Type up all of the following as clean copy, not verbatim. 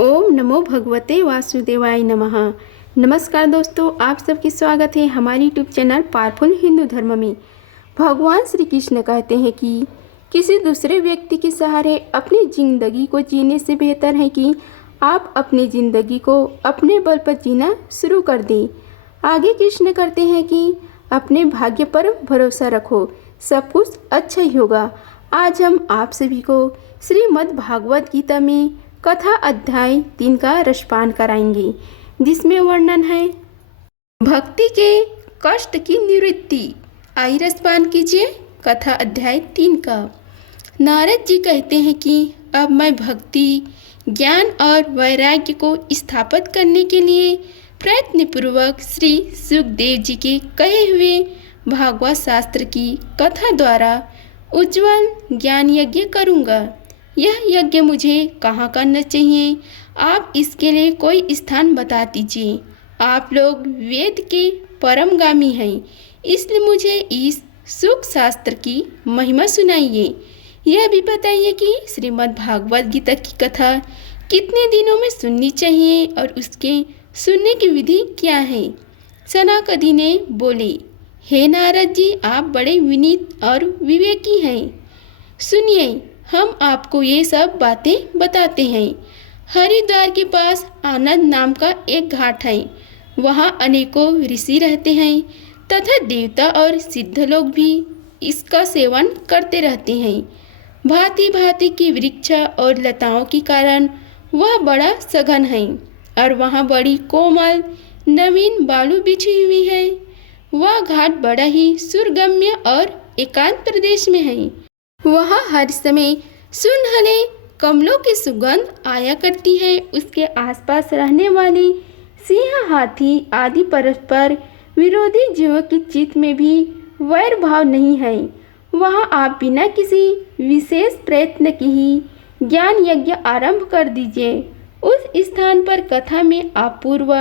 ओम नमो भगवते वासुदेवाय नमः। नमस्कार दोस्तों, आप सबकी स्वागत है हमारे यूट्यूब चैनल पावरफुल हिंदू धर्म में। भगवान श्री कृष्ण कहते हैं कि किसी दूसरे व्यक्ति के सहारे अपनी ज़िंदगी को जीने से बेहतर है कि आप अपनी ज़िंदगी को अपने बल पर जीना शुरू कर दें। आगे कृष्ण कहते हैं कि अपने भाग्य पर भरोसा रखो, सब कुछ अच्छा ही होगा। आज हम आप सभी को श्रीमद् भागवत गीता में कथा अध्याय 3 का रसपान कराएंगे, जिसमें वर्णन है भक्ति के कष्ट की निवृत्ति। आई रसपान कीजिए कथा अध्याय 3 का। नारद जी कहते हैं कि अब मैं भक्ति, ज्ञान और वैराग्य को स्थापित करने के लिए प्रयत्नपूर्वक श्री सुखदेव जी के कहे हुए भागवत शास्त्र की कथा द्वारा उज्जवल ज्ञान यज्ञ करूँगा। यह यज्ञ मुझे कहाँ करना चाहिए? आप इसके लिए कोई स्थान बता दीजिए। आप लोग वेद के परमगामी हैं, इसलिए मुझे इस सुख शास्त्र की महिमा सुनाइए। यह भी बताइए कि श्रीमद् भागवत गीता की कथा कितने दिनों में सुननी चाहिए और उसके सुनने की विधि क्या है? सनकादि ने बोले, हे नारद जी, आप बड़े विनीत और विवेकी हैं। सुनिए, हम आपको ये सब बातें बताते हैं। हरिद्वार के पास आनंद नाम का एक घाट है। वहाँ अनेकों ऋषि रहते हैं तथा देवता और सिद्ध लोग भी इसका सेवन करते रहते हैं। भांति भांति की वृक्ष और लताओं के कारण वह बड़ा सघन है और वहाँ बड़ी कोमल नवीन बालू बिछी हुई है। वह घाट बड़ा ही सुरगम्य और एकांत प्रदेश में है। वहाँ हर समय सुनहले कमलों की सुगंध आया करती है। उसके आसपास रहने वाले सिंह, हाथी आदि परस्पर विरोधी जीवों की चित्त में भी वैर भाव नहीं है। वहाँ आप बिना किसी विशेष प्रयत्न के ही ज्ञान यज्ञ आरंभ कर दीजिए। उस स्थान पर कथा में अपूर्व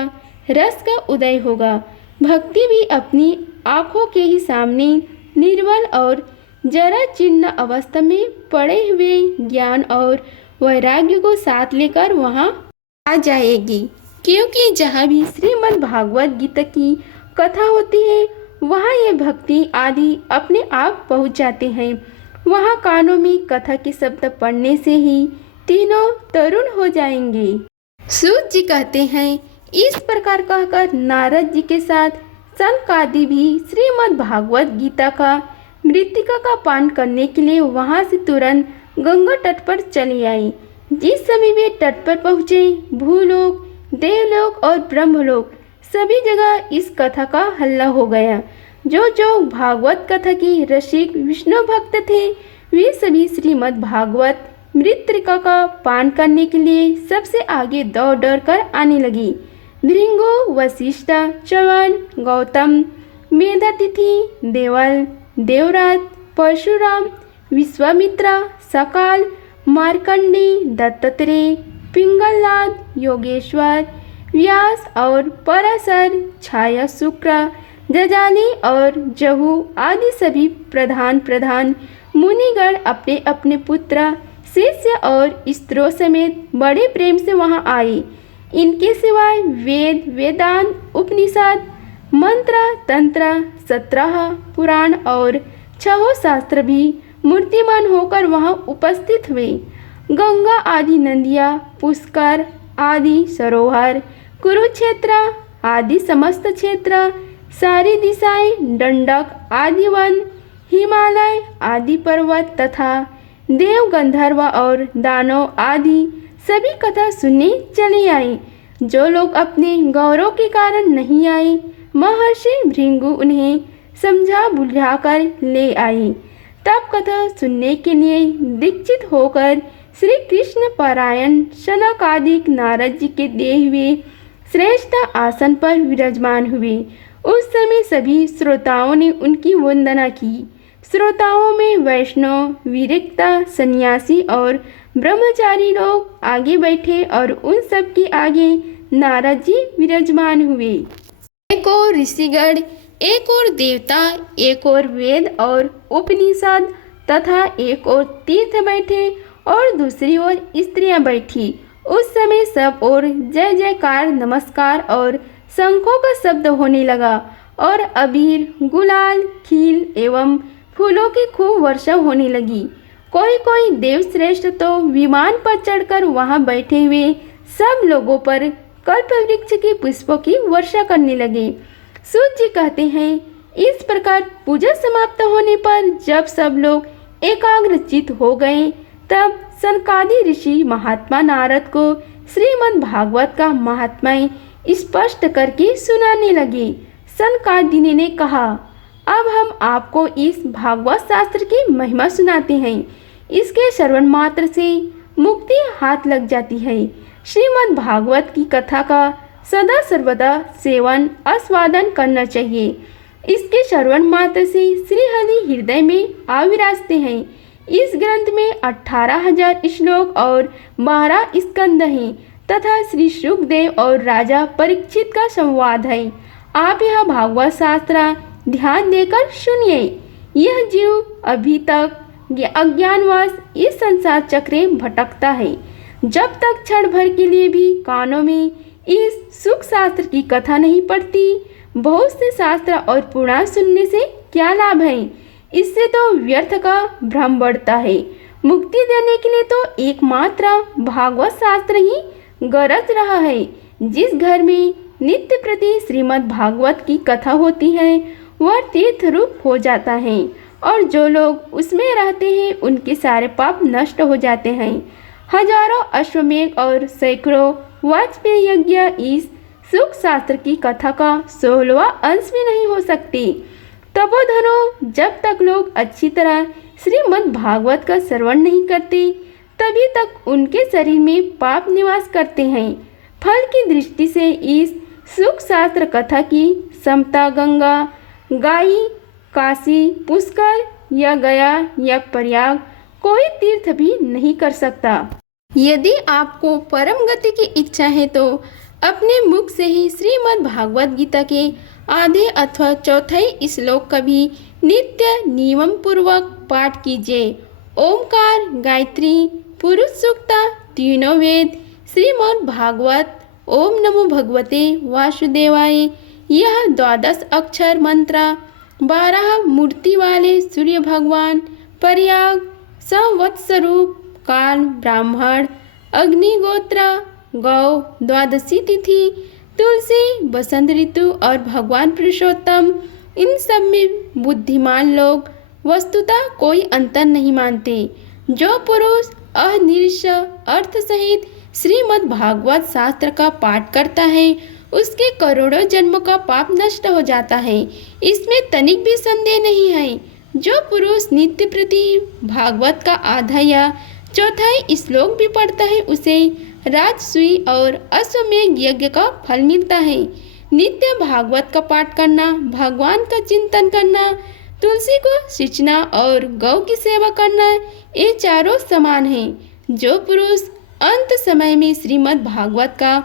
रस का उदय होगा। भक्ति भी अपनी आँखों के ही सामने निर्मल और जरा चिन्ह अवस्था में पड़े हुए ज्ञान और वैराग्य को साथ लेकर वहाँ आ जाएगी। क्योंकि जहाँ भी श्रीमद् भागवत गीता की कथा होती है, वहाँ ये भक्ति आदि अपने आप पहुँच जाते हैं। वहाँ कानों में कथा के शब्द पढ़ने से ही तीनों तरुण हो जाएंगे। सूत जी कहते हैं, इस प्रकार कहकर नारद जी के साथ सनकादि भी श्रीमद् भागवत गीता का मृतिका का पान करने के लिए वहां से तुरंत गंगा तट पर चले आई। जिस समय वे तट पर पहुँचे, भूलोक, देवलोक और ब्रह्मलोक सभी जगह इस कथा का हल्ला हो गया। जो भागवत कथा की रसिक विष्णु भक्त थे, वे सभी श्रीमद् भागवत मृतिका का पान करने के लिए सबसे आगे दौड़ दौड़ कर आने लगी। भृंगु, वशिष्ठ, च्यवन, गौतम, मेधातिथि, देवल, देवराज, परशुराम, विश्वामित्रा, सकाल, मार्कंडेय, दत्तात्रेय, पिंगलनाथ, योगेश्वर, व्यास और पराशर, छाया, शुक्र, जजाली और जहू आदि सभी प्रधान मुनिगण अपने अपने पुत्र, शिष्य और स्त्रियों समेत बड़े प्रेम से वहां आए। इनके सिवाय वेद, वेदांत, उपनिषद, मंत्र, तंत्र, 17 पुराण और 6 शास्त्र भी मूर्तिमान होकर वहां उपस्थित हुए। गंगा आदि नदियाँ, पुष्कर आदि सरोवर, कुरुक्षेत्र आदि समस्त क्षेत्र, सारी दिशाएं, दंडक आदि वन, हिमालय आदि पर्वत तथा देव, गंधर्व और दानव आदि सभी कथा सुनने चले आए। जो लोग अपने गौरव के कारण नहीं आए, महर्षि भृंगु उन्हें समझा बुझाकर ले आई। तब कथा सुनने के लिए दीक्षित होकर श्री कृष्ण परायण सनकादिक नारद जी के दिए हुए श्रेष्ठ आसन पर विराजमान हुए। उस समय सभी श्रोताओं ने उनकी वंदना की। श्रोताओं में वैष्णव, विरक्ता, सन्यासी और ब्रह्मचारी लोग आगे बैठे और उन सब के आगे नारद जी विराजमान हुए। एक और ऋषिगण, एक और देवता, एक और वेद और उपनिषद तथा एक और तीर्थ बैठे और दूसरी ओर स्त्रियां बैठी। उस समय सब और जय जयकार, नमस्कार और शंखों का शब्द होने लगा और अबीर, गुलाल, खील एवं फूलों की खूब वर्षा होने लगी। कोई कोई देवश्रेष्ठ तो विमान पर चढ़कर वहां बैठे हुए सब लोगों पर कल्प वृक्ष के पुष्पों की वर्षा करने लगे। सूत जी कहते हैं, इस प्रकार पूजा समाप्त होने पर जब सब लोग एकाग्रचित हो गए, तब सनकादि ऋषि महात्मा नारद को श्रीमद् भागवत का महात्म्य स्पष्ट करके सुनाने लगे। सनकादिनी ने कहा, अब हम आपको इस भागवत शास्त्र की महिमा सुनाते हैं। इसके श्रवण मात्र से मुक्ति हाथ लग जाती है। श्रीमद् भागवत की कथा का सदा सर्वदा सेवन आस्वादन करना चाहिए। इसके श्रवण मात्र से श्रीहरि हृदय में आविराजते हैं। इस ग्रंथ में 18,000 श्लोक और 12 स्कंद हैं तथा श्री सुखदेव और राजा परीक्षित का संवाद है। आप यह भागवत शास्त्र ध्यान देकर सुनिए। यह जीव अभी तक अज्ञानवश इस संसार चक्र में भटकता है। जब तक क्षण भर के लिए भी कानों में इस सुख शास्त्र की कथा नहीं पड़ती, बहुत से शास्त्र और पुराण सुनने से क्या लाभ है? इससे तो व्यर्थ का भ्रम बढ़ता है। मुक्ति देने के लिए तो एकमात्र भागवत शास्त्र ही गरज रहा है। जिस घर में नित्य प्रति श्रीमद् भागवत की कथा होती है, वह तीर्थ रूप हो जाता है और जो लोग उसमें रहते हैं उनके सारे पाप नष्ट हो जाते हैं। हजारों अश्वमेध और सैकड़ों वाजपेयी यज्ञ इस सुख शास्त्र की कथा का 16वां अंश भी नहीं हो सकती। तपोधनों, जब तक लोग अच्छी तरह श्रीमद् भागवत का श्रवण नहीं करते, तभी तक उनके शरीर में पाप निवास करते हैं। फल की दृष्टि से इस सुख शास्त्र कथा की समता गंगा, गायी, काशी, पुष्कर या गया या प्रयाग कोई तीर्थ भी नहीं कर सकता। यदि आपको परम गति की इच्छा है तो अपने मुख से ही श्रीमद् भागवत गीता के आधे अथवा चौथाई श्लोक का भी नित्य नियम पूर्वक पाठ कीजिए। ओमकार, गायत्री, पुरुष सूक्त, तीनों वेद, श्रीमद् भागवत, ओम नमो भगवते वासुदेवाय, यह 12 अक्षर मंत्र 12 मूर्ति वाले सूर्य भगवान, प्रयाग, संवत्सरूप, काल, ब्राह्मण, अग्निगोत्र, गौ, द्वादशी तिथि, तुलसी, बसंत ऋतु और भगवान पुरुषोत्तम, इन सब में बुद्धिमान लोग वस्तुतः कोई अंतर नहीं मानते। जो पुरुष अनिर्ष अर्थ सहित श्रीमद् भागवत शास्त्र का पाठ करता है, उसके करोड़ों जन्मों का पाप नष्ट हो जाता है। इसमें तनिक भी संदेह नहीं है। जो पुरुष नित्य प्रति भागवत का आधा या चौथाई श्लोक भी पढ़ता है, उसे राजसूय और अश्वमेध यज्ञ का फल मिलता है। नित्य भागवत का पाठ करना, भगवान का चिंतन करना, तुलसी को सींचना और गौ की सेवा करना, ये चारों समान हैं। जो पुरुष अंत समय में श्रीमद् भागवत का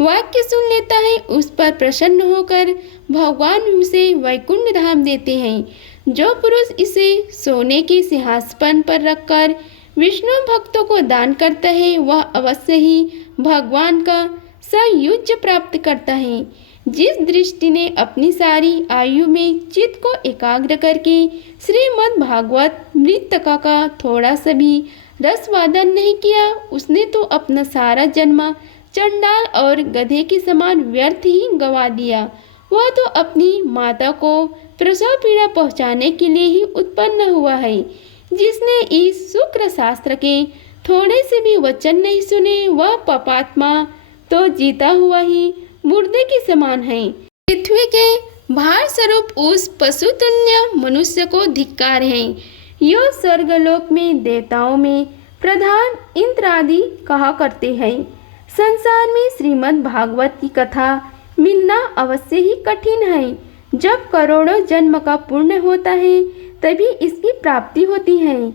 वाक्य सुन लेता है, उस पर प्रसन्न होकर भगवान उसे वैकुंठ धाम देते हैं। जो पुरुष इसे सोने के सिंहासन पर रखकर विष्णु भक्तों को दान करता है, वह अवश्य ही भगवान का सायुज्य प्राप्त करता है। जिस दृष्टि ने अपनी सारी आयु में चित्त को एकाग्र करके श्रीमद् भागवत मृतका का थोड़ा सा भी रसवादन नहीं किया, उसने तो अपना सारा जन्म चंडाल और गधे के समान व्यर्थ ही गवा दिया। वह तो अपनी माता को प्रसव पीड़ा पहुँचाने के लिए ही उत्पन्न हुआ है। जिसने इस शुक्र शास्त्र के थोड़े से भी वचन नहीं सुने, वह पापात्मा तो जीता हुआ ही मुर्दे के समान है। पृथ्वी के भार स्वरूप उस पशुतुल्य मनुष्य को धिक्कार है। यो स्वर्गलोक में देवताओं में प्रधान इंद्र आदि कहा करते हैं। संसार में श्रीमद् भागवत की कथा मिलना अवश्य ही कठिन है। जब करोड़ों जन्म का पुण्य होता है, तभी इसकी प्राप्ति होती है।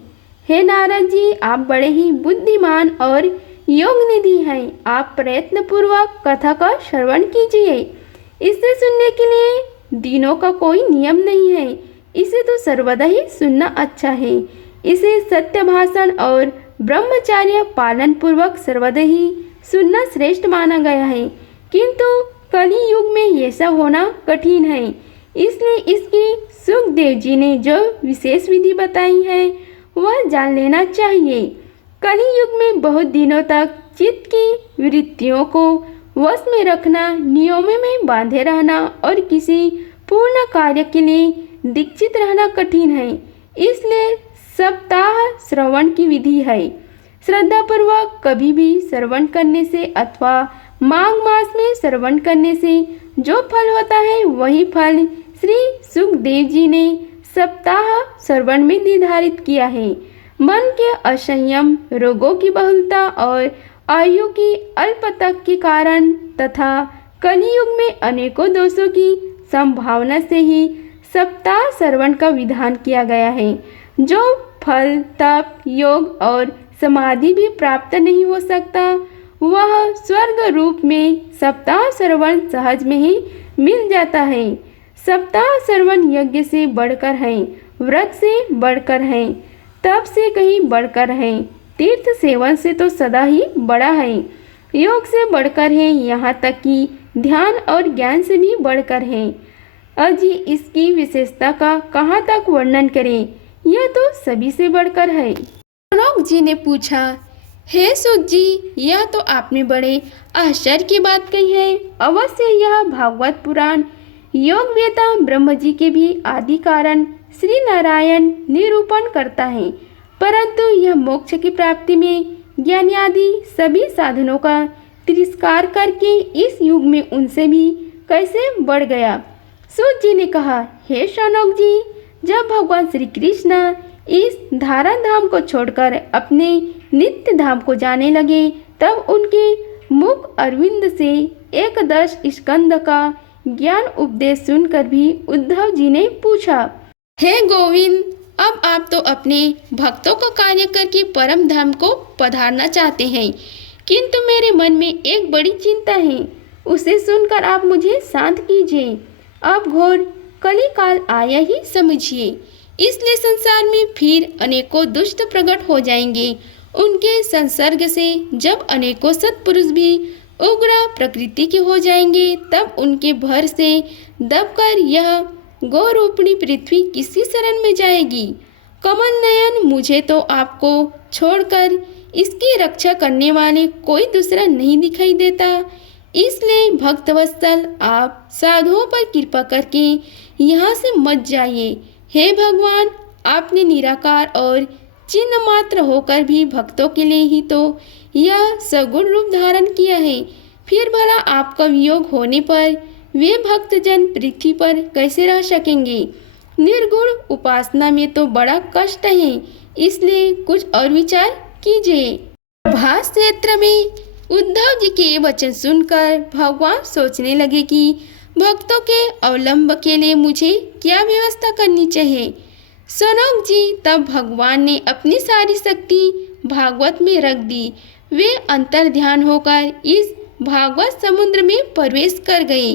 हे नारद जी, आप बड़े ही बुद्धिमान और योग निधि हैं। आप प्रयत्न पूर्वक कथा का श्रवण कीजिए। इसे सुनने के लिए दिनों का कोई नियम नहीं है। इसे तो सर्वदा ही सुनना अच्छा है। इसे सत्य भाषण और ब्रह्मचर्य पालन पूर्वक सर्वदा ही सुनना श्रेष्ठ माना गया है, किंतु कलि युग में ऐसा होना कठिन है। इसलिए इसकी सुखदेव जी ने जो विशेष विधि बताई है वह जान लेना चाहिए। कलि युग में बहुत दिनों तक चित्त की वृत्तियों को वश में रखना, नियमों में बांधे रहना और किसी पूर्ण कार्य के लिए दीक्षित रहना कठिन है। इसलिए सप्ताह श्रवण की विधि है। श्रद्धापूर्वक कभी भी श्रवण करने से अथवा माघ मास में श्रवण करने से जो फल होता है वही फल श्री सुखदेव जी ने सप्ताह श्रवण में निर्धारित किया है। मन के असंयम, रोगों की बहुलता और आयु की अल्पता के कारण तथा कलियुग में अनेकों दोषों की संभावना से ही सप्ताह श्रवण का विधान किया गया है। जो फल, तप, योग और समाधि भी प्राप्त नहीं हो सकता वह स्वर्ग रूप में सप्ताह श्रवण सहज में ही मिल जाता है। सप्ताह श्रवण यज्ञ से बढ़कर है, व्रत से बढ़कर है, तप से कहीं बढ़कर है, तीर्थ सेवन से तो सदा ही बड़ा है, योग से बढ़कर है, यहाँ तक कि ध्यान और ज्ञान से भी बढ़कर है। अजी इसकी विशेषता का कहाँ तक वर्णन करें, यह तो सभी से बढ़कर है। शौनक जी ने पूछा, हे सूत जी, यह तो आपने बड़े आश्चर्य की बात कही है। अवश्य यह भागवत पुराण योग वेता ब्रह्म जी के भी आदि कारण श्री नारायण निरूपण करता है, परंतु यह मोक्ष की प्राप्ति में ज्ञान आदि सभी साधनों का तिरस्कार करके इस युग में उनसे भी कैसे बढ़ गया। सूत जी ने कहा, हे शौनक जी, जब भगवान श्री कृष्ण इस धारण धाम को छोड़कर अपने नित्य धाम को जाने लगे तब उनके मुख अरविंद से एकदश स्कंद का ज्ञान उपदेश सुनकर भी उद्धव जी ने पूछा, हे गोविंद, अब आप तो अपने भक्तों का कार्य करके परम धाम को पधारना चाहते हैं, किंतु मेरे मन में एक बड़ी चिंता है, उसे सुनकर आप मुझे शांत कीजिए। अब घोर कली काल आया ही समझिए, इसलिए संसार में फिर अनेकों दुष्ट प्रकट हो जाएंगे। उनके संसर्ग से जब अनेकों सत्पुरुष भी उग्र प्रकृति के हो जाएंगे तब उनके भर से दबकर यह गौरूपणी पृथ्वी किसी शरण में जाएगी। कमल नयन, मुझे तो आपको छोड़कर इसकी रक्षा करने वाले कोई दूसरा नहीं दिखाई देता, इसलिए भक्तवत्सल आप साधुओं पर कृपा करके यहाँ से मत जाइए। हे भगवान, आपने निराकार और चिन्ह मात्र होकर भी भक्तों के लिए ही तो यह सगुण रूप धारण किया है, फिर भला आपका वियोग होने पर वे भक्तजन पृथ्वी पर कैसे रह सकेंगे। निर्गुण उपासना में तो बड़ा कष्ट है, इसलिए कुछ और विचार कीजिए। प्रभास क्षेत्र में उद्धव जी के वचन सुनकर भगवान सोचने लगे कि भक्तों के अवलंब के लिए मुझे क्या व्यवस्था करनी चाहिए। शौनक जी, तब भगवान ने अपनी सारी शक्ति भागवत में रख दी। वे अंतर ध्यान होकर इस भागवत समुद्र में प्रवेश कर गए,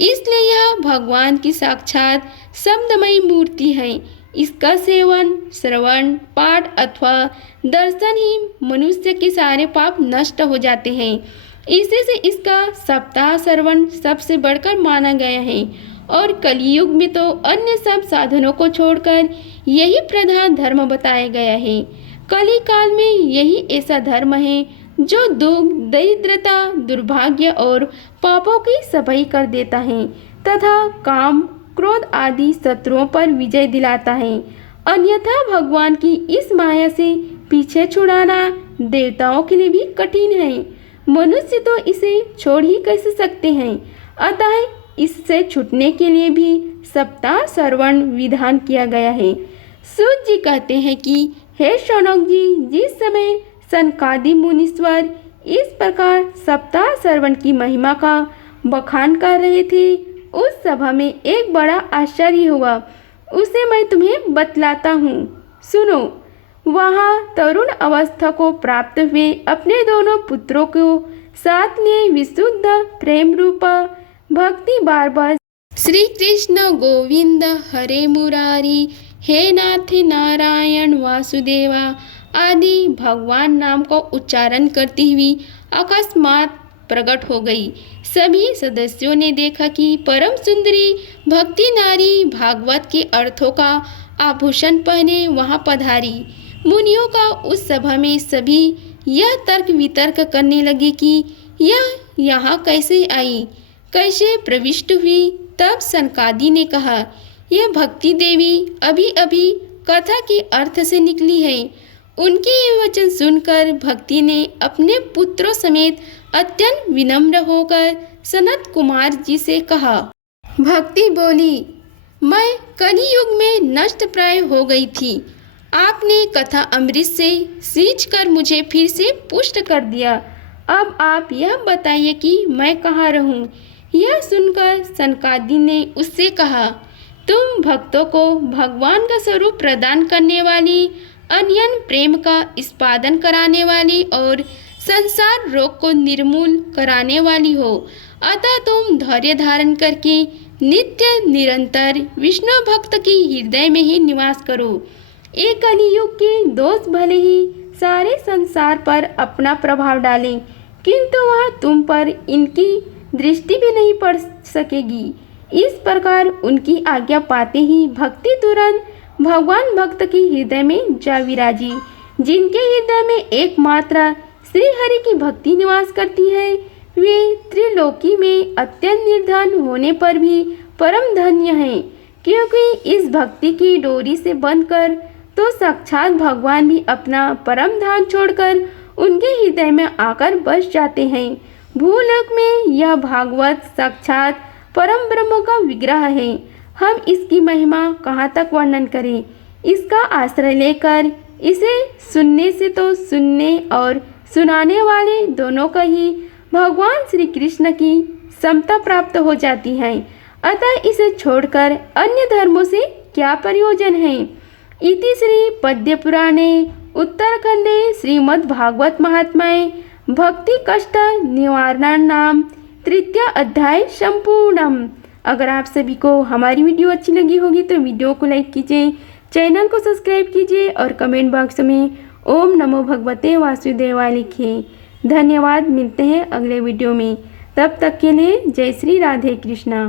इसलिए यह भगवान की साक्षात शब्दमयी मूर्ति है। इसका सेवन, श्रवण, पाठ अथवा दर्शन ही मनुष्य के सारे पाप नष्ट हो जाते हैं। इसी से इसका सप्ताह श्रवण सबसे बढ़कर माना गया है और कलियुग में तो अन्य सब साधनों को छोड़कर यही प्रधान धर्म बताया गया है। कली काल में यही ऐसा धर्म है जो दुख, दरिद्रता, दुर्भाग्य और पापों की सफाई कर देता है तथा काम, क्रोध आदि शत्रुओं पर विजय दिलाता है। अन्यथा भगवान की इस माया से पीछे छुड़ाना देवताओं के लिए भी कठिन है। मनुष्य तो इसे छोड़ ही कैसे सकते हैं। अतः इससे छूटने के लिए भी सप्ताह श्रवण विधान किया गया है। सूत जी कहते हैं कि हे शौनक जी, जिस समय सनकादि मुनीश्वर इस प्रकार सप्ताह श्रवण की महिमा का बखान कर रहे थे, उस सभा में एक बड़ा आश्चर्य हुआ। उसे मैं तुम्हें बतलाता हूँ, सुनो। वहाँ तरुण अवस्था को प्राप्त हुए अपने दोनों पुत्रों को साथ लिए विशुद्ध प्रेम रूपा भक्ति बार बार श्री कृष्ण गोविंद हरे मुरारी, हे नाथ नारायण वासुदेवा आदि भगवान नाम को उच्चारण करती हुई अकस्मात प्रकट हो गई। सभी सदस्यों ने देखा कि परम सुंदरी भक्ति नारी भागवत के अर्थों का आभूषण पहने वहां पधारी। मुनियों का उस सभा में सभी यह तर्क वितर्क करने लगे कि यह यहाँ कैसे आई, कैसे प्रविष्ट हुई। तब सनकादि ने कहा, यह भक्ति देवी अभी अभी कथा के अर्थ से निकली है। उनके ये वचन सुनकर भक्ति ने अपने पुत्रों समेत अत्यंत विनम्र होकर सनत कुमार जी से कहा। भक्ति बोली, मैं कलियुग में नष्ट प्राय हो गई थी। आपने कथा अमृत से सींच कर मुझे फिर से पुष्ट कर दिया। अब आप यह बताइए कि मैं कहाँ रहूं। यह सुनकर सनकादि ने उससे कहा, तुम भक्तों को भगवान का स्वरूप प्रदान करने वाली, अनन्य प्रेम का स्पादन कराने वाली और संसार रोग को निर्मूल कराने वाली हो। अतः तुम धैर्य धारण करके नित्य निरंतर विष्णु भक्त की हृदय में ही निवास करो। एक कलियुग के दोष भले ही सारे संसार पर अपना प्रभाव डालें, किंतु वह तुम पर इनकी दृष्टि भी नहीं पड़ सकेगी। इस प्रकार उनकी आज्ञा पाते ही भक्ति तुरंत भगवान भक्त के हृदय में जा विराजी। जिनके हृदय में एकमात्र श्री हरि की भक्ति निवास करती है, वे त्रिलोकी में अत्यंत निर्धन होने पर भी परम धन्य हैं, क्योंकि इस भक्ति की डोरी से बंधकर तो साक्षात भगवान भी अपना परम धाम छोड़कर उनके हृदय में आकर बस जाते हैं। भूलोक में यह भागवत साक्षात परम ब्रह्म का विग्रह है। हम इसकी महिमा कहाँ तक वर्णन करें। इसका आश्रय लेकर इसे सुनने से तो सुनने और सुनाने वाले दोनों का ही भगवान श्री कृष्ण की समता प्राप्त हो जाती है। अतः इसे छोड़कर अन्य धर्मों से क्या प्रयोजन है। इति श्री पद्य पुराणे उत्तरखंडे श्रीमद् भागवत महात्म्ये भक्ति कष्ट निवारण नाम तृतीय अध्याय संपूर्णम। अगर आप सभी को हमारी वीडियो अच्छी लगी होगी तो वीडियो को लाइक कीजिए, चैनल को सब्सक्राइब कीजिए और कमेंट बॉक्स में ओम नमो भगवते वासुदेवाय लिखिए। धन्यवाद। मिलते हैं अगले वीडियो में। तब तक के लिए जय श्री राधे कृष्णा।